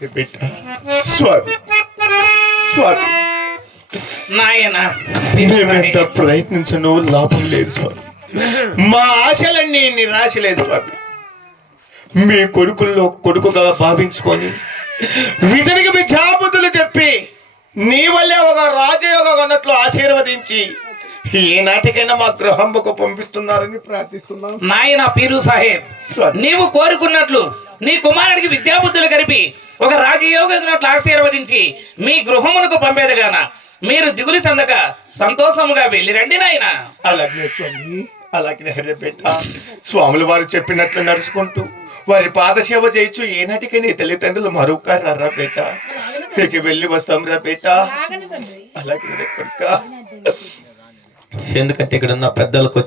బిడ్డ స్వామి స్వామి. నాయన మేమెంత ప్రయత్నించను లాభం లేదు స్వామి. మా ఆశలన్నీ నిరాశలే స్వామి. మీ కొడుకుల్లో కొడుకుగా భావించుకొని విజనికి మీ జాబుతులు చెప్పి నీ వల్లే ఒక రాజయోగం అన్నట్లు ఆశీర్వదించి ఏ నాటికైనా మా గృహంబకు పంపిస్తున్నారని ప్రార్థిస్తున్నాను నాయన పీరు సాహెబ్. నీవు కోరుకున్నట్లు నీ కుమారుడికి విద్యాబుద్ధులు కలిపి ఒక రాజయోగనట్లు ఆశీర్వదించి మీ గృహమునకు పంపేదిగాన. మీరు దిగులు చెందక సంతోషముగా వెళ్ళి రండి నాయన. అలాగే స్వామి అలాగే హరే బిడ్డ స్వాములు వారు చెప్పినట్లు నడుచుకుంటూ వారి పాదసేవ చేయొచ్చు ఏనాటికైనా ఈ తల్లిదండ్రులు మరొక రా బేట? ఇక వెళ్ళి వస్తాం రా బేట. అలాగే. ఎందుకంటే ఇక్కడ ఉన్న పెద్దలకు